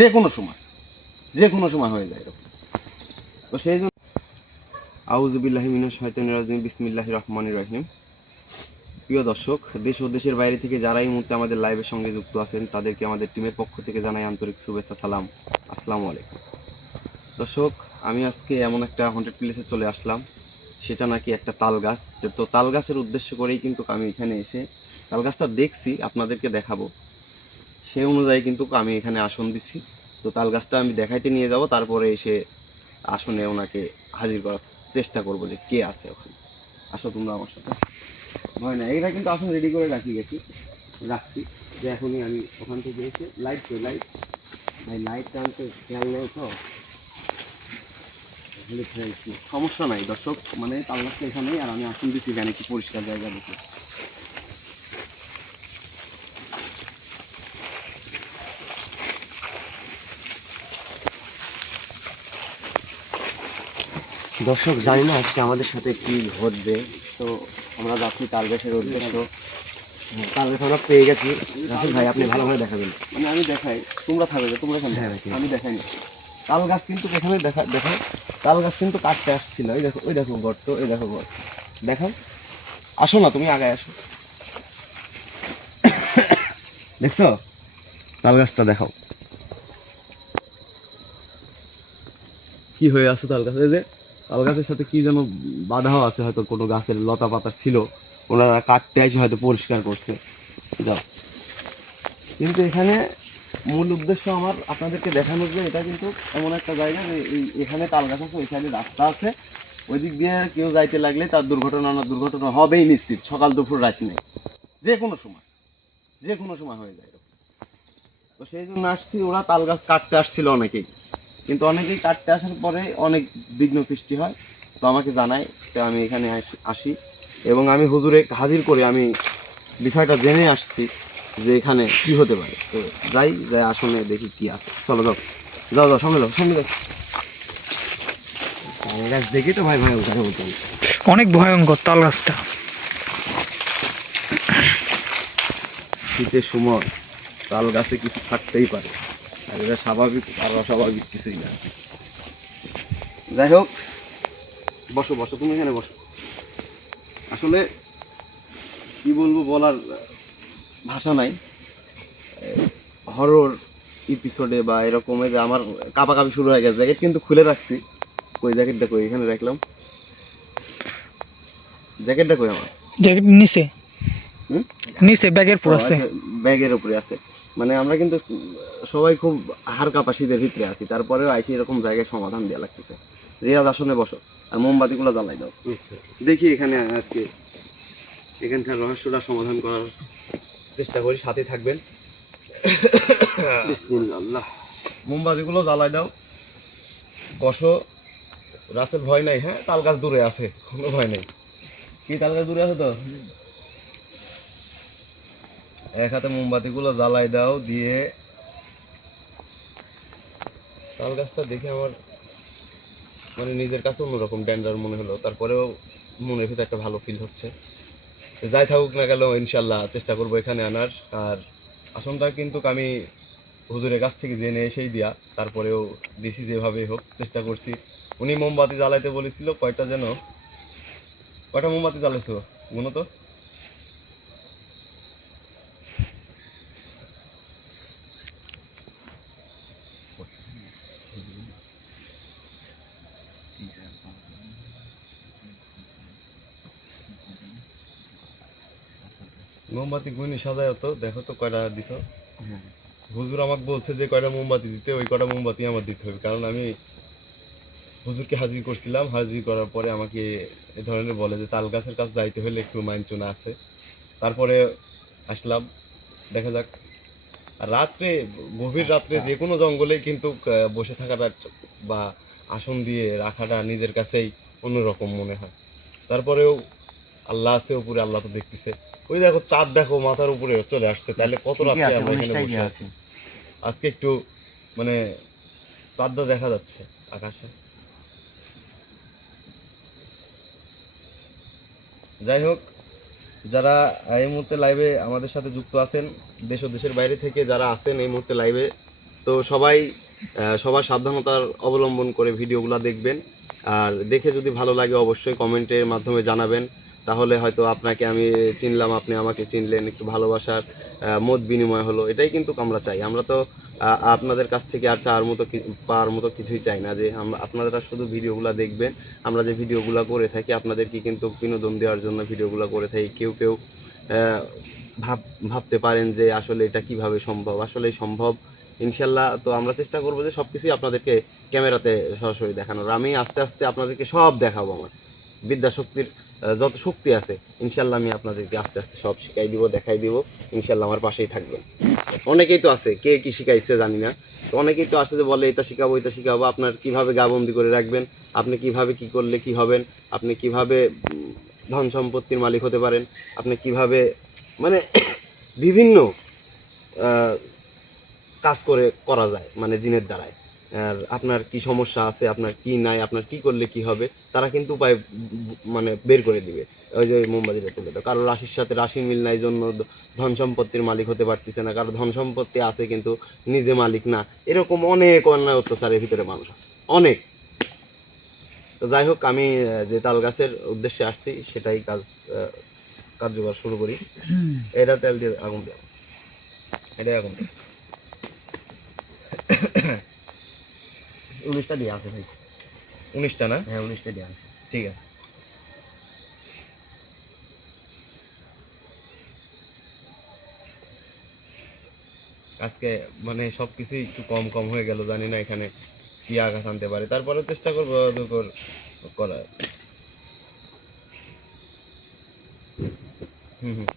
যে কোনো সময় হয়ে যায় এরকম। তো সেই জন্য আউযু বিল্লাহি মিনাশ শাইতানির রাজিম, বিসমিল্লাহির রহমানির রহিম। প্রিয় দর্শক, দেশ ও দেশের বাইরে থেকে যারা এই মুহূর্তে আমাদের লাইভের সঙ্গে যুক্ত আছেন তাদেরকে আমাদের টিমের পক্ষ থেকে জানাই আন্তরিক শুভেচ্ছা, সালাম, আসসালামু আলাইকুম। দর্শক, আমি আজকে এমন একটা হন্টেড প্লেসে চলে আসলাম, সেটা নাকি একটা তাল গাছ। তো তাল গাছের উদ্দেশ্য করেই কিন্তু আমি এখানে এসে তাল গাছটা দেখছি, আপনাদেরকে দেখাবো। সেই অনুযায়ী কিন্তু আমি এখানে আসন দিছি। তো তাল গাছটা আমি দেখাইতে নিয়ে যাব, তারপরে এসে আসনে ওনাকে হাজির করার চেষ্টা করব যে কে আছে ওখানে। আসো তোমরা আমার সাথে, ভয় না। এটা কিন্তু আসন রেডি করে রাখছি যে এখনই আমি ওখান থেকে এসে লাইট ভাই লাইট টানতে খেয়াল নেই তো, সমস্যা নাই দর্শক, মানে তাল গাছটা এখানেই, আর আমি আসন দিচ্ছি এখানে একটু পরিষ্কার জায়গা দেখে। দর্শক, জানি না আজকে আমাদের সাথে কি ঘটবে। তো আমরা যাচ্ছি তাল গাছের উদ্দেশ্য। তাল গাছ আমরা পেয়ে গেছি। রাসেল ভাই, আপনি ভালোভাবে দেখাবেন। মানে আমি দেখাই, তোমরা থাকবে, তোমরা এখানে আমি দেখাই না। তাল গাছ কিন্তু এখানে দেখো, তাল গাছ কিন্তু কাটতে আসছিল। ওই দেখো গর্ত, ওই দেখো গর্ত, দেখো। আসো না, তুমি আগে আসো। দেখছো তাল গাছটা, দেখাও কি হয়ে আছে তাল গাছ। এই যে তাল গাছের সাথে কি যেন বাধাও আছে, হয়তো কোনো গাছের লতা পাতা ছিল, ওনারা কাটতে এসে হয়তো পরিষ্কার করছে। যাও, কিন্তু এখানে মূল উদ্দেশ্য আমার আপনাদেরকে দেখানোর যে এটা কিন্তু এমন একটা জায়গা যে এখানে তাল গাছ আছে, ওইখানে রাস্তা আছে, ওই দিক দিয়ে কেউ যাইতে লাগলে তার দুর্ঘটনা হবেই নিশ্চিত। সকাল দুপুর রাত নেই, যে কোনো সময় হয়ে যায় এরকম। তো সেই জন্য আসছি, ওরা তাল গাছ কাটতে আসছিল অনেকেই, কিন্তু অনেকেই কাটতে আসার পরে অনেক বিঘ্ন সৃষ্টি হয়। তো আমাকে জানায়, তো আমি এখানে আসি এবং আমি হুজুরে হাজির করে আমি বিষয়টা জেনে আসছি যে এখানে কি হতে পারে। তো যাই আসনে দেখি কি আছে। চলো যাও যাও যাও, সামনে যাও, সামনে যাও। গাছ দেখি তো ভাই ওখানে বলতাম অনেক ভয়ঙ্কর তাল গাছটা। শীতের সময় তাল গাছে কিছু থাকতেই পারে, আর এটা স্বাভাবিক আর অস্বাভাবিক কিছুই না। যাই হোক, বসো বসো, তুমি এখানে বসো। আসলে কি বলবো, বলার ভাষা নাই। হরর এপিসোডে বা এরকমে যে আমার কাঁপাকাঁপি শুরু হয়ে গেছে। জ্যাকেট কিন্তু খুলে রাখছি। কই জ্যাকেটটা, কই এখানে রাখলাম, জ্যাকেটটা কই আমার? জ্যাকেট নিচে, নিচে ব্যাগের পর আছে। ব্যাগের উপরে আছে। মানে আমরা কিন্তু সবাই খুব হাড় কাঁপা শীতের ভিতরে আছি, তারপরেও আইসি এরকম জায়গায় সমাধান দেওয়া লাগতেছে। রিয়াজ, আসনে বসো আর মোমবাতিগুলো জ্বালাই দাও। দেখি এখানে আজকে এখানকার রহস্যটা সমাধান করার চেষ্টা করি, সাথে থাকবেন। বিসমিল্লাহ। মোমবাতিগুলো জ্বালাই দাও, বসো। রাসেল, ভয় নাই, হ্যাঁ? তাল গাছ দূরে আছে, কোনো ভয় নেই। কি তাল গাছ দূরে আছে তো? এক হাতে মোমবাতিগুলো জ্বালাই দাও, দিয়ে তাল গাছটা দেখে আমার মানে নিজের কাছে অন্যরকম ড্যান্ডার মনে হলো, তারপরেও মনের ভিতরে একটা ভালো ফিল হচ্ছে। যাই থাকুক না গেল, ইনশাল্লাহ চেষ্টা করবো এখানে আনার। আর আসনটা কিন্তু আমি হুজুরের কাছ থেকে জেনে এসেই দিয়া, তারপরেও দিছি যেভাবে হোক, চেষ্টা করছি। উনি মোমবাতি জ্বালাইতে বলেছিল, কয়টা মোমবাতি জ্বালাইছো গুনো তো? মোমবাতি গুনি সাজায় তো, দেখো তো কয়টা দিছো। হুজুর আমাকে বলছে যে কয়টা মোমবাতি দিতে, ওই কয়টা মোমবাতি আমার দিতে হবে, কারণ আমি হুজুরকে হাজির করছিলাম। হাজির করার পরে আমাকে এ ধরনের বলে যে তাল গাছের কাছে যাইতে হলে একটু মাইনচুনা আছে। তারপরে আসলাম, দেখা যাক। আর রাত্রে, গভীর রাত্রে যে কোনো জঙ্গলেই কিন্তু বসে থাকাটা বা আসন দিয়ে রাখাটা নিজের কাছেই অন্যরকম মনে হয়। তারপরেও আল্লাহ আছে উপরে, আল্লাহ তো দেখতেছে। ওই দেখো চাঁদ, দেখো মাথার উপরে চলে আসছে, তাহলে কত রাত্রে আমরা এখানে বসে আছি। আজকে একটু মানে চাঁদটা দেখা যাচ্ছে আকাশে। যাই হোক, যারা এই মুহূর্তে লাইভে আমাদের সাথে যুক্ত আছেন, দেশ ও দেশের বাইরে থেকে যারা আছেন এই মুহূর্তে লাইভে, তো সবাই সবার সাবধানতার অবলম্বন করে ভিডিওগুলো দেখবেন। আর দেখে যদি ভালো লাগে অবশ্যই কমেন্টের মাধ্যমে জানাবেন, তাহলে হয়তো আপনাকে আমি চিনলাম, আপনি আমাকে চিনলেন, একটু ভালোবাসার মত বিনিময় হলো। এটাই কিন্তু আমরা চাই। আমরা তো আপনাদের কাছ থেকে আর পাওয়ার মতো কিছুই চাই না, যে আপনারা শুধু ভিডিওগুলো দেখবেন। আমরা যে ভিডিওগুলো করে থাকি আপনাদেরকে কিন্তু বিনোদন দেওয়ার জন্য ভিডিওগুলো করে থাকি। কেউ কেউ আহ, ভাবতে পারেন যে আসলে এটা কিভাবে সম্ভব, আসলে সম্ভব ইনশাল্লাহ। তো আমরা চেষ্টা করবো যে সব কিছুই আপনাদেরকে ক্যামেরাতে সরাসরি দেখানোর। আমি আস্তে আস্তে আপনাদেরকে সব দেখাবো, আমার বিদ্যাশক্তির যত শক্তি আছে ইনশাল্লাহ আমি আপনাদেরকে আস্তে আস্তে সব শিখাই দিব, দেখাই দিব। ইনশাল্লাহ আমার পাশেই থাকবেন। অনেকেই তো আছে, কে কি শিখাইছে জানি না, তো অনেকেই তো আছে যে বলে এটা শিখাবো এটা শিখাবো। আপনার কিভাবে গাবন্দি করে রাখবেন, আপনি কিভাবে কি করলে কি হবেন, আপনি কিভাবে ধন সম্পত্তির মালিক হতে পারেন, আপনি কিভাবে মানে বিভিন্ন কাজ করা যায় মানে জিনের দ্বারায়। আর আপনার কি সমস্যা আছে, আপনার কি নাই, আপনার কি করলে কি হবে, তারা কিন্তু উপায় মানে বের করে দিবে। ওই যে মোমবাতিটা তুলে দাও, কারো রাশির সাথে রাশির মিল নাই জন্য ধন সম্পত্তির মালিক হতে পারতেছে না, কারো ধন সম্পত্তি আছে কিন্তু নিজে মালিক না। এরকম অনেক অন্যায় অত্যাচারের ভিতরে মানুষ আছে, অনেক। তো যাই হোক, আমি যে তাল গাছের উদ্দেশ্যে আসছি সেটাই কার্যকর শুরু করি। এটা তেল দিয়ে আগুন দেওয়া, এটাই আগুন দেওয়া। 19টা দিয়ে আছে ভাই। 19টা না? হ্যাঁ 19টা দিয়ে আছে। ঠিক আছে। আজকে মানে সবকিছুই একটু কম কম হয়ে গেল, জানি না এখানে কি আঘাত আনতে পারে, তারপরে চেষ্টা করবো করার। হুম হুম।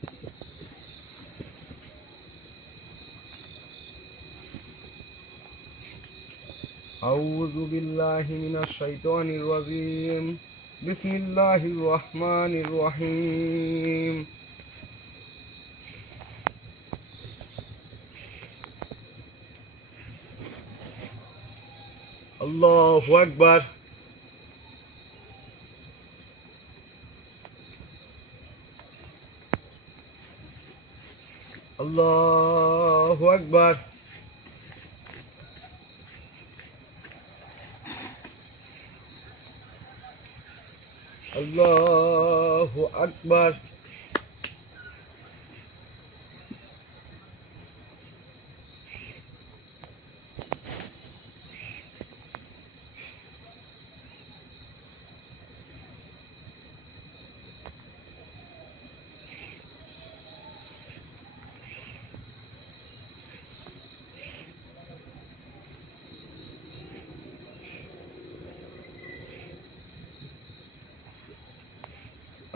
আউযু বিল্লাহি মিনাশ শাইতানির রাজিম। বিসমিল্লাহির রহমানির রহিম। আল্লাহু আকবার। আল্লাহু আকবার। আল্লাহু আকবার।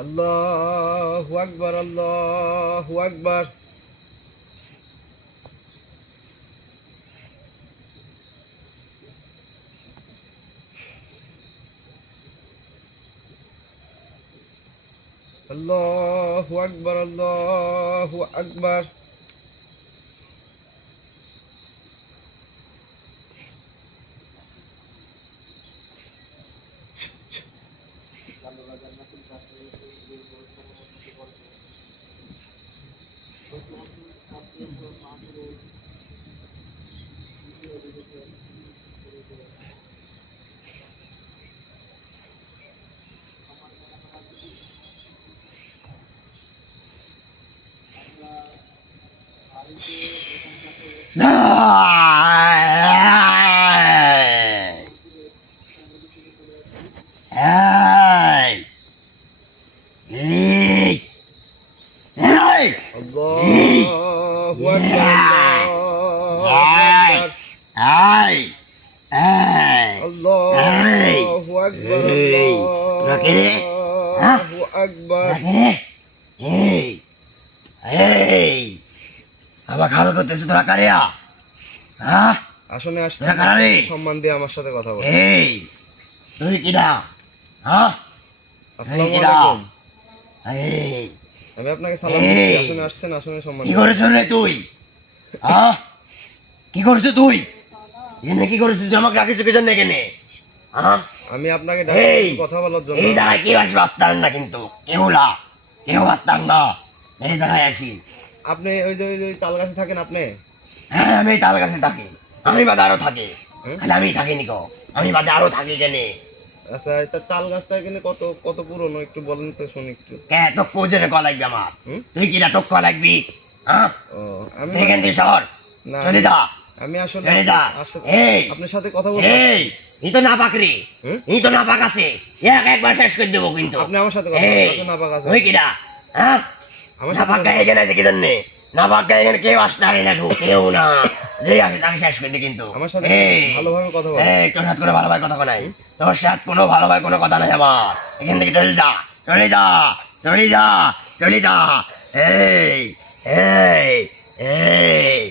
আল্লাহু আকবার। আল্লাহু আকবার। আল্লাহু আকবার। আল্লাহু আকবার। আল্লাহু আকবার। আল্লাহু আকবার। আল্লাহু আকবার। আবার খারাপ করতেছে তোরা কারিয়া? হ্যাঁ আসনে আসছে, তোরা কারা রে? সম্মান দিয়ে আমার সাথে কথা বল। এই তুই কিডা? হ্যাঁ আসসালামু কিডা? আলাইকুম। এই আমি আপনাকে সালাম দিচ্ছি, আসনে আসছেন, আসনে সম্মান কি দিন। করেছ রে তুই? হ্যাঁ কি করছো তুই? এনে কি করেছিস তুই? আমাকে রাখিস কে জন্য এখানে? হ্যাঁ আমি আপনাকে এই ডাকছি কথা বলার জন্য। এই জায়গায় কেউ আসি বাঁচতাম না, কিন্তু কেউ বাঁচতাম না। এই জায়গায় আসি। আপনি ওই যে তাল গাছে থাকেন আপনি? হ্যাঁ আমি এই তাল গাছে থাকি। আমি বাদে আরো থাকি, খালি আমি থাকি নিকো, আমি বাদে আরো থাকি কেনে। আচ্ছা এটা তাল গাছটা এখানে কত কত পুরনো একটু বলেন তো শুনি একটু। কে তো কোজনে ক লাগবে আমার, তুই কিনা তো ক লাগবি? হ্যাঁ, ও আমি তুই এখান থেকে শহর না, চলে যা, আমি আসলে চলে যা। এই আপনার সাথে কথা বলতে এই ই তো না পাকরি, ই তো না পাক আছে, একবার শেষ করে দেবো কিন্তু। আপনি আমার সাথে কথা এই, বলতে না পাক আছে ওই কিনা, হ্যাঁ, আমার না সাথে পাক এখানে আছে কি জন্যে? না পাক এখানে কেউ আসতে পারে না, কেউ না, যে আসে তাকে শেষ করে দিই কিন্তু। আমার সাথে এই, ভালোভাবে কথা বল। এই তোর সাথে কোনো ভালোভাবে কথা নাই, তোর সাথে কোনো ভালোভাবে কোনো কথা নাই আমার। এখান থেকে চলে যা, চলে যা, চলে যা, চলে যা। এই এই এই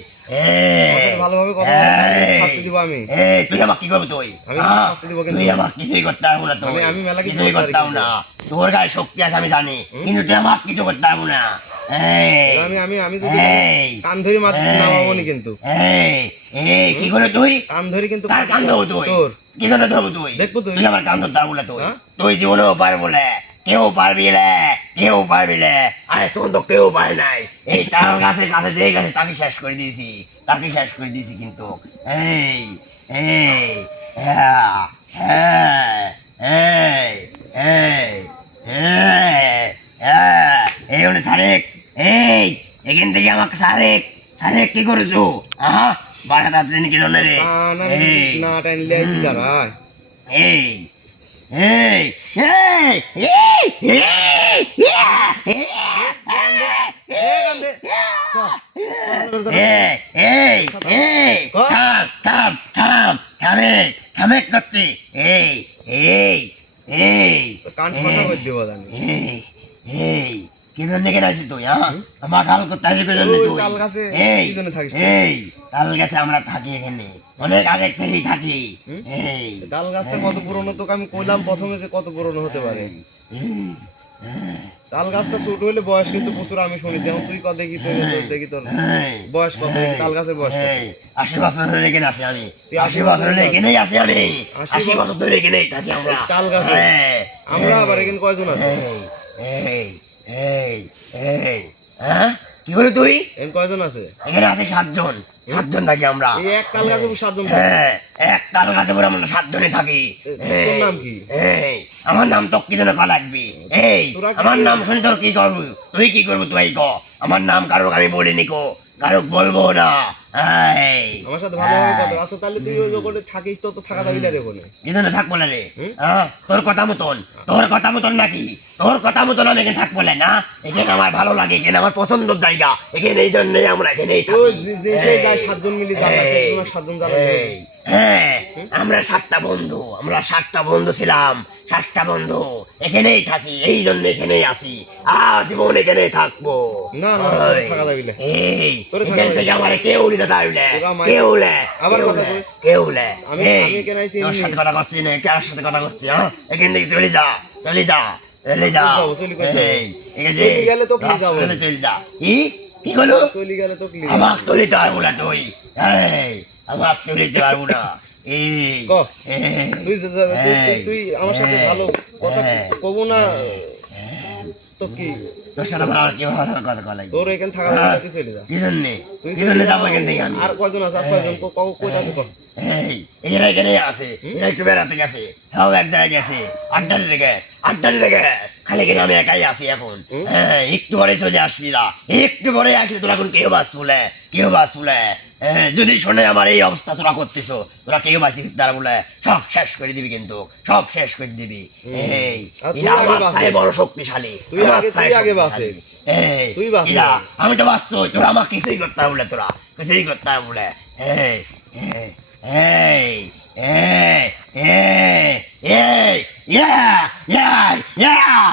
আমার সাথে ভালোভাবে কথা বল, শাস্তি দিব আমি। এই তুই আমাকে কি করবি? তুই আমি হ্যাঁ? শাস্তি দিব কিন্তু। তুই আমাকে কিছুই করতে পারবো না, তুই আমি মেলা কিছু কিছুই করতে করতে পারি পারবো না, তোর গায়ে শক্তি আছে আমি জানি, কিন্তু তুই আমাকে কিছু করতে পারবো না। এই আমি আমি আমি যদি এই কান ধরে মাটি নামাবো নি কিন্তু। এই এই কি করে তুই কান ধরে কিন্তু কার কান ধরবো তুই? তোর কি জন্য ধরবো তুই? দেখবো তুই। তুই আমার কান ধরতে পারবো না তুই, হ্যাঁ? তুই জীবনেও পারবো না, কেউ পারবি রে, কেউ পারবি রে। আরে তোর তো কেউ পারে নাই, এই তাল গাছের কাছে যে গাছে তাকে শেষ করে দিয়েছি, তাকে শেষ করে দিয়েছি কিন্তু। এই এই হ্যাঁ হ্যাঁ এই এই এই মানে সারেক, এই এখান থেকে আমাকে সারেক, সারেক কি করেছো? আহা বাসা তার জন্য কি জন্য রে? কান আমি এই না টাইনলে আইছি দাঁড়ায়। এই এই এই এই এই এই থাম থাম থাম থামে থামে করছি। এই এই এই কান ফাঁকা করে দিব জানি। এই এই কি জন্য কেন আছিস তুই? হ্যাঁ আমার কাল করতে আসিস কি জন্য ওই তুই? তাল গাছে এই কি জন্য থাকিস? এই তাল গাছে আমরা থাকি এখানে, অনেক আগে থেকেই থাকি। এই তাল গাছটা কত পুরনো তোকে আমি কইলাম প্রথমে যে কত পুরনো হতে পারে। তাল গাছটা ছোট হলে বয়স কিন্তু প্রচুর আমি শুনেছি। এখন তুই কত দেখি তোর দেখি তোর বয়স কত, তাল গাছের বয়স কত? 80 বছর ধরে এখানে আছি আমি, তুই 80 বছর ধরে এখানেই আছি আমি, 80 80 বছর ধরে এখানেই থাকি আমরা তাল গাছে। হ্যাঁ, আমরা আবার এখানে কয়জন আছে? এই এই এই হ্যাঁ কি বলি তুই? এখানে কয়জন আছে? এখানে আছে 7 জন, 7 জন থাকি আমরা। এই এক তাল গাছে 7 জন থাকে। হ্যাঁ এক তাল গাছে পরে আমরা 7 জনে থাকি। তোর নাম কি? এই আমার নাম তো কি যেন কা লাগবি? এই তোরা কি- আমার নাম শুনে তোর কি করবো? তুই কি করবো তুই ক? আমার নাম কারোর আমি বলিনি কো, কারোর বলবো না। এই আমার সাথে ভালোভাবে কথা বল। আচ্ছা তাহলে তুই ওই ওখানে থাকিস তো থাকা যাবি না দেখো না। কি জন্য থাকবো না রে? হ্যাঁ তোর কথা মতন, তোর কথা মতন নাকি? তোর কথা মতন আমি এখানে থাকবো না। এখানে আমার ভালো লাগে, এখানে আমার পছন্দের জায়গা, এখানে এই জন্যই আমরা এখানেই তো থাকি। যে সে যায় 7 জন মিলে যাবে, সে তোমার 7 জন যাবে। এই, হ্যাঁ আমরা 7টা বন্ধু, আমরা 7টা বন্ধু ছিলাম, 7টা বন্ধু এখানেই থাকি, এই জন্য এখানেই আসি, জীবন এখানেই থাকবো। না না তোর থাকা যাবি না। এই তোরে থাকা এখান থেকে আমার কেউ নিতে পারবে তোরা মাই- কেউ লে, আবার কেউ কথা লে, কইস? কেউ লে। আমি- এই, আমি এখানে আইছি তোর এমনি। সাথে কথা করছি না, কার সাথে কথা করছি? হ্যাঁ এখান থেকে চলে যা, চলে যা, চলে যা। কই যাবো, চলি কই যাবো? এই, এই যে চলি গেলে তো কই যাবো? রাস্তাতে চলে যা। কি হলো? চলি গেলে তো ক্লিয়ার। আমার তুলিতে পারবো না তুই, এই আমার তুলিতে পারবো না। এই ক। এই, তুই তুই আমার সাথে ভালো কথা কব না তো কি? তোর সাথে আমার কি ভালো কথা কলা তোর এখানে থাকা যাবে না, তুই চলে যা। কি জন্যে? তুই কি জন্যে যাবো এখান থেকে আমি? আর কয়জন আছে? আর 6 জন কই আছে কর। এরা এখানে আছে, এরা একটু বেড়াতে গেছে, সব এক জায়গায় গেছে, আড্ডা দিতে গেছে, আড্ডা দিতে গেছে, খালি এখানে আমি একাই আছি এখন। হ্যাঁ একটু পরে চলে আসবি না, একটু পরে আসলে তোরা এখন কেউ বাস বলে, কেউ বাস বলে। যদি শোনে আমার এই অবস্থা তোরা করতেছ, তোরা কেউ বাসি তারা বলে সব শেষ করে দিবি, কিন্তু সব শেষ করে দিবি। এই আর তুই এরা আগে আমার বাঁচে। ছায় বড় শক্তিশালী, তুই আমার আগে- ছায় তুই আগে শক্তিশালী। এই, তুই বাঁচে। এরা, আমি তো বাঁচত, তোরা আমার কিছুই করতে পারবো না, তোরা কিছুই করতে পারবো না। এই এই এই এই এই এই yeah yeah yeah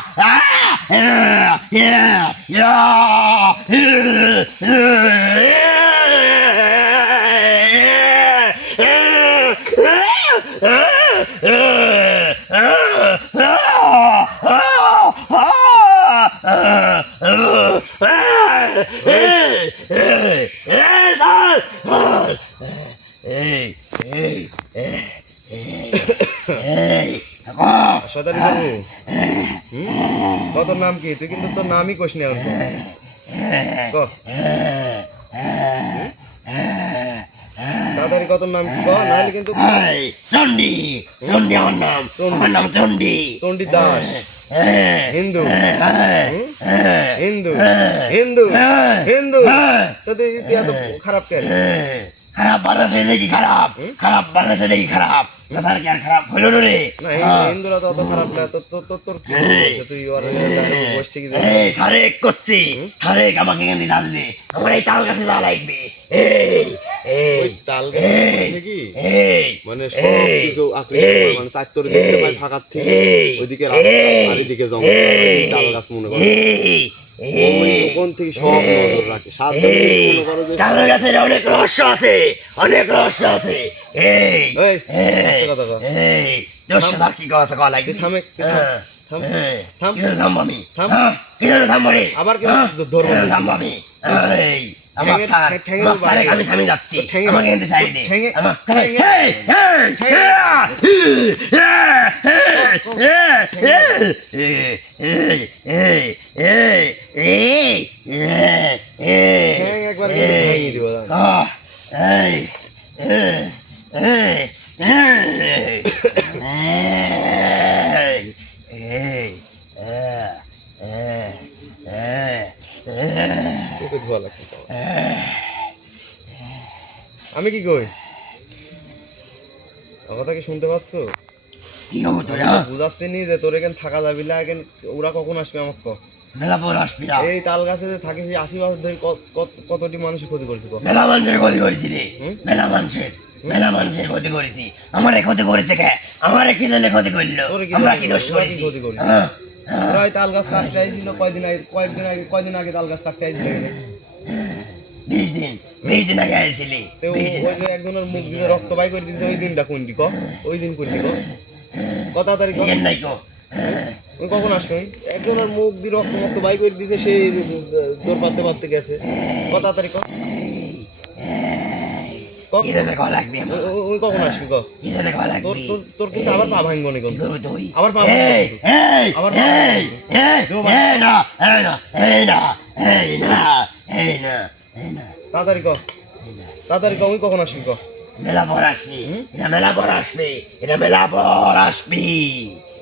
Hey, hey, hey, hey, শয়তানি বাবু, তোর নাম কি? তুই কিন্তু তোর নামই কইস না এখন। তাড়াতাড়ি তাড়াতাড়ি কত নাম কি কর, নাহলে কিন্তু এই, চণ্ডী চণ্ডী আমার নাম, আমার নাম চণ্ডী। চণ্ডী দাস, হ্যাঁ, হিন্দু, হ্যাঁ, হুম? হ্যাঁ, হিন্দু, হ্যাঁ, হিন্দু, হ্যাঁ, হিন্দু, হ্যাঁ, তো তুই তুই এত খারাপ কেন? হ্যাঁ। খারাপ বানাচ্ছে দেখি খারাপ, খারাপ বানাচ্ছে দেখি খারাপ, না স্যার কি আর খারাপ হইল না রে? না হ্যাঁ। হিন্দুরা তো অত খারাপ না, তোর তোর তোর তোর কি হয়েছে? তুই ওর গোষ্ঠী কি এই সারেক করছি, সারেক আমাকে এখানে জানলে আমার এই তাল গাছে যা লাগবে। এই এই ওই তাল গাছ কি এই মানে সব কিছু আকৃষ্ট করে, মানে চারতরে দেখতে পাই ফাঁকার থেকে ওইদিকে রাস্তা আর এদিকে জঙ্গল, তাল গাছ মনে করো কোন থেকে সব নজর রাখে। সাত মনে করো যে তাল গাছের অনেক রহস্য আছে, অনেক রহস্য আছে। এই এই, এই একটা কথা কর। এই তোর সাথে আর কি কথা কওয়া লাগবে? তুই থামে, তুই থাম, থাম, থাম। কিভাবে থামবো আমি? থাম। কিভাবে থামবো রে? আবার কেন ধরবো? কিভাবে থামবো আমি? এই আমার ঠ্যাঙে- স্যার, ঠ্যাঙে আমার তো স্যারে বাড়ি। আমি থামে যাচ্ছি, ঠ্যাঙে- আমাকে এনতে সাইড দে। ঠ্যাঙে- আমার ঠ্যাঙে- এই, ঠ্যাং একবার কিন্তু ভেঙে দিব, দাঁড়া। চোখে ধোয়া লাগতেছে আমার। আমি কি কই? আমার কথা কি শুনতে পাচ্ছ? কি হবো তোর? বুঝাচ্ছি নি যে তোর এখানে থাকা যাবি না, এখানে ওরা কখন আসবে আমাকে ক। মেলা পর আসবি না, এই তাল গাছে যে থাকে সেই 80 বছর ধরে কতটি মানুষের ক্ষতি করেছে ক। মেলা মানুষের ক্ষতি করেছি রে, হুম? মেলা মানুষের ক্ষতি করেছি। আমারে ক্ষতি করেছে কে? আমারে কি জন্য ক্ষতি করলো? তোরে কি আমরা ক্ষতি কি করেছে? দোষ ওরা কি করেছি? ক্ষতি করেছে? হ্যাঁ, ওরা এই তাল গাছ কাটতে আইছিল কয়দিন আগে তাল গাছ কাটতে আইছিল এখানে। 20 দিন আগে আসছিলি। তো ওই যে একজনের মুখ দিয়ে রক্ত বাই করে দিয়েছে, ওই দিনটা কোনটি ক? ওই দিন কোনটি ক? কত তারিখ ক? এখান নাই কো। ওই কখন আসবে? একজনের মুখ দিয়ে রক্ত বাই করে দিয়েছে, সে তোর পারতে গেছে। কত তারিখ ক? কি জন্য কল লাগবে আমার? ওই কখন আসবি ক? কি জন্য কল লাগবে? তোর কিন্তু আবার পা ভাঙবো নি কি কিন্তু। করবো তুই? আবার পা এই, ভাঙবো। এই, আবার এই, এই, এই না, এই না, এই না, এই না, এই না, এই না, তাড়াতাড়ি ক, তাড়াতাড়ি ক, ওই কখন আসবি ক? মেলা পর আসবি, এটা মেলা পর আসবি, এটা মেলা পর আসবি।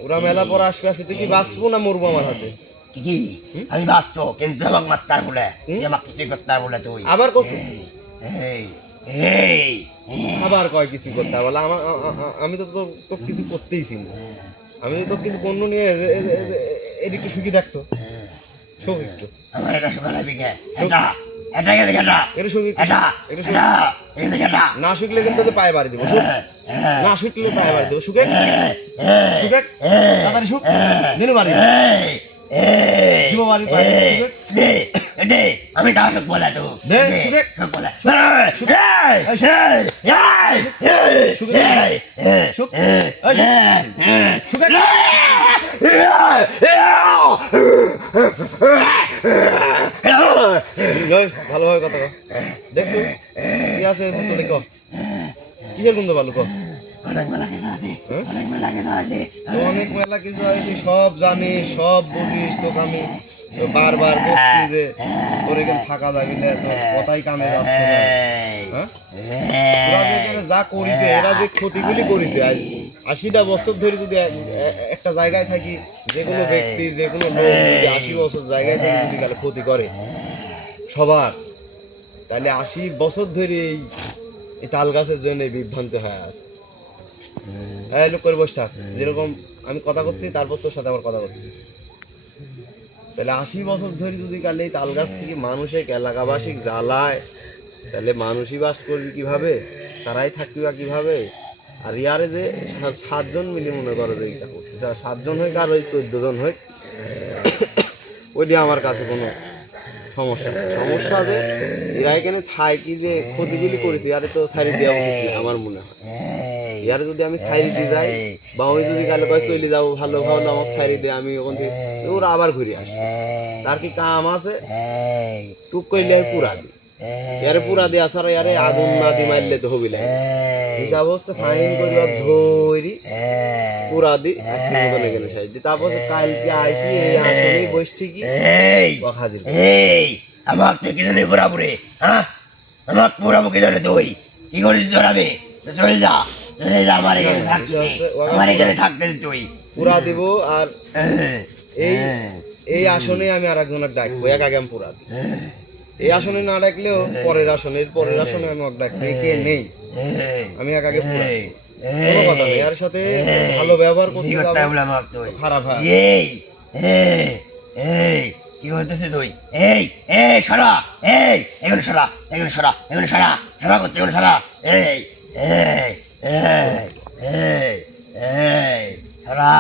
ওরা মেলা পর আসবে, তুই কি বাঁচবো না মরবো আমার হাতে? কি আমি বাঁচতো, কিন্তু আমাকে মারতে আর বলে, তুই আমাকে কিছুই করতে আর বলে তুই। আবার কসু এই, এই, আবার কয় কিছু করতে বলে আমি তো তোর কিছু করতেইছি না। আমি তো তোর কিছু পণ্য নিয়ে এদিকে সুখী থাকতো, সুখ একটু আমার এটা শোনাবি কে? এটা, এটা কে দেখা? একটু সুখী, এটা, একটু এটা, এটা দেখা? না শুকলে কিন্তু তোকে পায়ে বাড়ি দেবো। সুখ না শুকলে পায়ে বাড়ি দেবো। সুখে সুখে তাড়াতাড়ি সুখ দিনে বাড়ি দিব, বাড়ি পায়ে সুখে দে, দে, আমি তা সুখ বলে তো। দে, সুখে। সুখ বলে। সুখ সুখে ভালোভাবে কথা কও। দেখছো কি আছে তো দেখো, কিসের গন্ধ ভালো কো? অনেক মেলা কিছু আছে, অনেক মেলা কিছু আছে। তো অনেক মেলা কিছু আছে, তুই সব জানিস, সব বুঝিস। তোকে আমি বারবার বলছি যে তোর এখানে থাকা যাবি না, তোর কথাই কানে যাচ্ছে না। হ্যাঁ? তোরা যে এখানে যা করিছে, এরা যে ক্ষতিগুলি করেছে আজ 80টা বছর ধরে যদি একটা জায়গায় থাকি, যে কোনো ব্যক্তি, যে কোনো লোক যদি 80 বছর জায়গায় থেকে যদি গেলে ক্ষতি করে সবার, তাহলে 80 বছর ধরে এই তাল গাছের জন্য বিভ্রান্ত হয়ে আছে। হ্যাঁ, লোক করে বসে থাক, যেরকম আমি কথা করছি তারপর তোর সাথে আবার কথা করছি। তাহলে 80 বছর ধরে যদি কালে এই তাল গাছ থেকে মানুষের এলাকাবাসী জ্বালায়, তাহলে মানুষই বাস করবি কিভাবে, তারাই থাকবি বা কিভাবে? আর ইয়ারে যে 7 জন মিলে মনে করো যে এইটা করতে, 7 জন হোক আর ওই 14 জন হোক, ওইটা আমার কাছে কোনো সমস্যা যে এরা এখানে থাকি যে ক্ষতিগুলি করেছে, ইয়ারে তো ছাড়ি দেওয়া উচিত না আমার মনে হয়। ইয়ারে যদি আমি ছাড়ি দিয়ে যাই, বা ওই যদি কালে কয় চলে যাবো, ভালো ভালো আমাকে ছাড়ি দিয়ে আমি ওখান থেকে, ওরা আবার ঘুরে আসে। তার কি কাম আছে? টুক করলে পুরা দি, ইয়ারে পুরা দিয়ে আসার ইয়ারে আগুন না দি মারলে তো হবি লাগে। হিসাব হচ্ছে ফাইন করি ধরি পুরা দি আজকে মতন এখানে সাইড দি, তারপর কালকে আইসি এই আসলে বসছি কি হাজির। আমাকে কি জানে পুরাপুরি? হ্যাঁ, আমাকে পুরাবো কি জানে তুই? কি করিস তোর আমি চলে যা আমার এখানে থাকতে আমার এখানে থাকতে দে তুই পুরা দিব আর এই হ্যাঁ, এই আসনে আমি আর একজনের ডাকবো এক আগে আমি পুরা দিব এই আসনে না ডাকলেও পরের আসনে আমি ওকে ডাকবো কে নেই আমি এক আগে পুরা দিব। কোনো কথা নেই এর সাথে ভালো ব্যবহার করতে যাবো খারাপ হয় এই এই এই কি করতেছিস তুই এই এই সরা এই এখানে সরা সরা করছে এখানে সরা এই এই এই এই এই সরা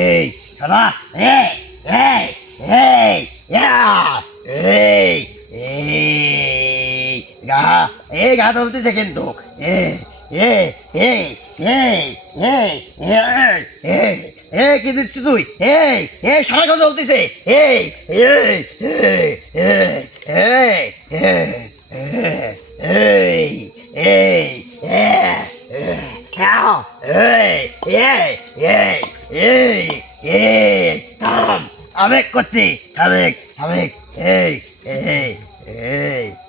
এই সরা এই এই এই ইয়া এই এই গা চলতেছে কিন্তু এই এই এই এই এই এই এই কি দিচ্ছিস তুই এই এই সারা কথা চলতেছে এই এই এই এই এই এই এই এই থাম আবেগ করছি থামেক থামেক এই এই এই এই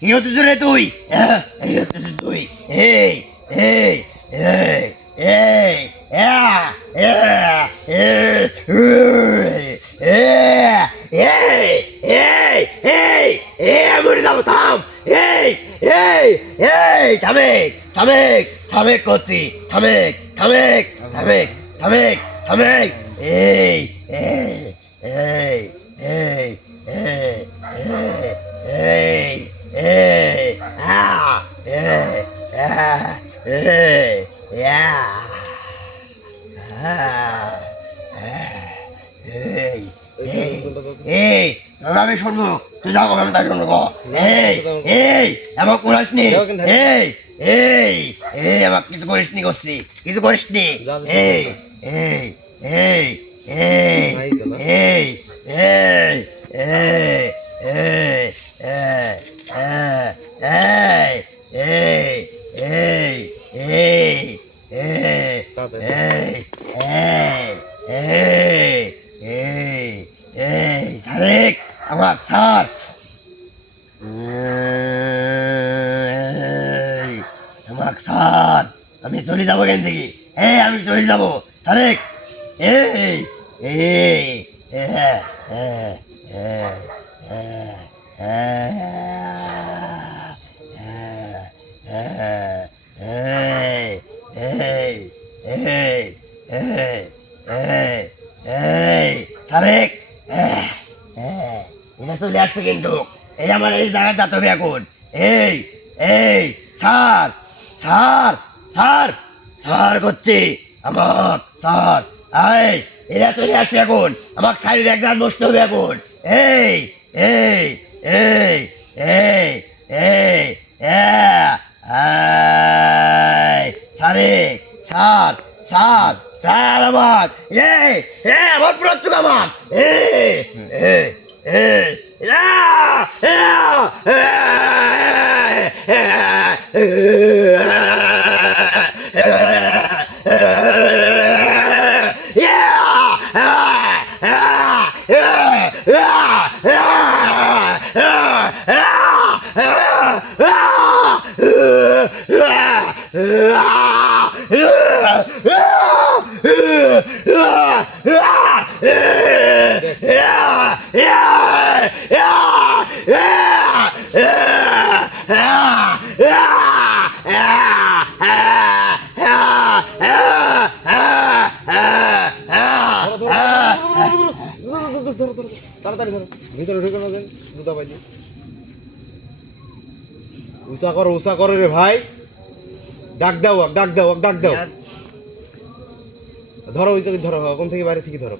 কি হতেছ রে তুই তুই এই এই এই এই মরে যাবো থাম এই এই এই থামেক থামেক থামেক করছি থামেক থামেক থামেক থামেক থামেক এই এই এই এই এই এই এই এই আমি শুনবো তুই যাবো আমি তাই শুনবো এই এই আমার করিস নি এই এই এই আমার কিছু করিস নি করছি কিছু করিস নি এই এই এই এই এই এই এই এই আমার স্যার আমার স্যার আমি চলে যাবো এখান থেকে এই আমি চলে যাবো সারেক এই এই সারেক চলে আসবে কিন্তু এই আমার এই জায়গায় যেতে হবে এখন এই এই স্যার স্যার স্যার স্যার করছে আমার স্যার এই এরা চলে আসবে এখন আমাকে সাইডে একজন বসতে হবে এখন এই এই এই এই এই সারে স্যার স্যার স্যার আমার এই আমার পুরো চুক আমার এই এই এই তাড়াতাড়ি ধরো ভিতরে ঢুকে না দেন জুতা পাইছি উষা করো রে ভাই ডাক দাও ডাক দাও ডাক দাও ধরো ওই থেকে ধরো কোন থেকে বাইরে থেকে ধরো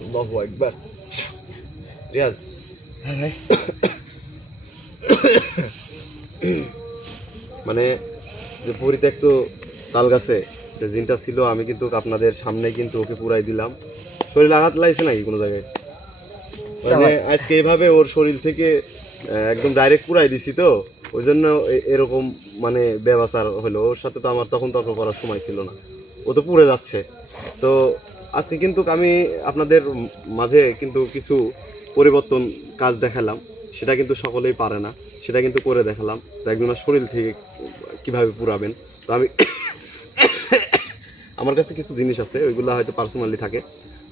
আল্লাহু আকবার রিয়াজ হ্যাঁ ভাই মানে যে পরিত্যক্ত তাল গাছে যে জিনটা ছিল আমি কিন্তু আপনাদের সামনে কিন্তু ওকে পুরাই দিলাম শরীরে আঘাত লাগছে নাকি কোনো জায়গায়? মানে আজকে এইভাবে ওর শরীর থেকে একদম ডাইরেক্ট পুরাই দিছি তো, ওই জন্য এরকম মানে ব্যবচার হলো। ওর সাথে তো আমার তখন তর্ক করার সময় ছিল না, ও তো পুড়ে যাচ্ছে। তো আজকে কিন্তু আমি আপনাদের মাঝে কিন্তু কিছু পরিবর্তন কাজ দেখালাম, সেটা কিন্তু সকলেই পারে না, সেটা কিন্তু করে দেখালাম তো একজনের শরীর থেকে কিভাবে পুরাবেন। তো আমি আমার কাছে কিছু জিনিস আছে, ওইগুলো হয়তো পার্সোনালি থাকে,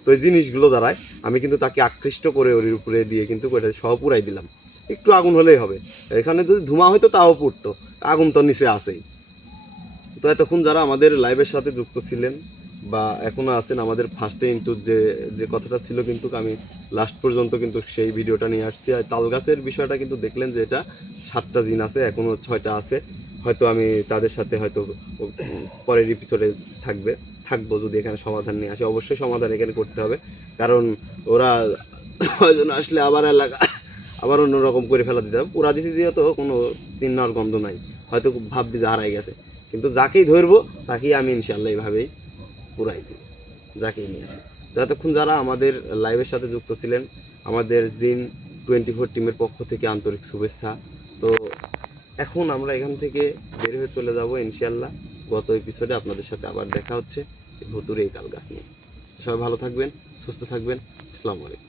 তো এই জিনিসগুলো দ্বারাই আমি কিন্তু তাকে আকৃষ্ট করে ওর উপরে দিয়ে কিন্তু ওইটা সহ পুরাই দিলাম। একটু আগুন হলেই হবে, এখানে যদি ধোঁয়া হয়তো তাও পুড়তো, আগুন তো নিচে আছেই। তো এতক্ষণ যারা আমাদের লাইভের সাথে যুক্ত ছিলেন বা এখনও আছেন, আমাদের ফার্স্টে কিন্তু যে যে কথাটা ছিল কিন্তু আমি লাস্ট পর্যন্ত কিন্তু সেই ভিডিওটা নিয়ে আসছি। আর তাল গাছের বিষয়টা কিন্তু দেখলেন যে এটা 7টা জিন আছে, এখনও 6টা আছে। হয়তো আমি তাদের সাথে হয়তো পরের এপিসোডে থাকবো যদি এখানে সমাধান নিয়ে আসে। অবশ্যই সমাধান এখানে করতে হবে, কারণ ওরা 6 জন আসলে আবার এলাকা আবার অন্যরকম করে ফেলা দিতে হবে। পুরা দিছি যেহেতু কোনো চিহ্নার গন্ধ নাই, হয়তো ভাববি যে হারাই গেছে, কিন্তু যাকেই ধরবো তাকেই আমি ইনশাল্লাহ এইভাবেই পুরাই দিই, যাকেই নিয়ে আসি। তো এতক্ষণ যারা আমাদের লাইভের সাথে যুক্ত ছিলেন, আমাদের জিন 24 টিমের পক্ষ থেকে আন্তরিক শুভেচ্ছা। তো এখন আমরা এখান থেকে বের হয়ে চলে যাব ইনশাল্লাহ। গত এপিসোডে আপনাদের সাথে আবার দেখা হচ্ছে ভুতুড়ে এই তাল গাছ নিয়ে। সবাই ভালো থাকবেন, সুস্থ থাকবেন। আসসালামু আলাইকুম।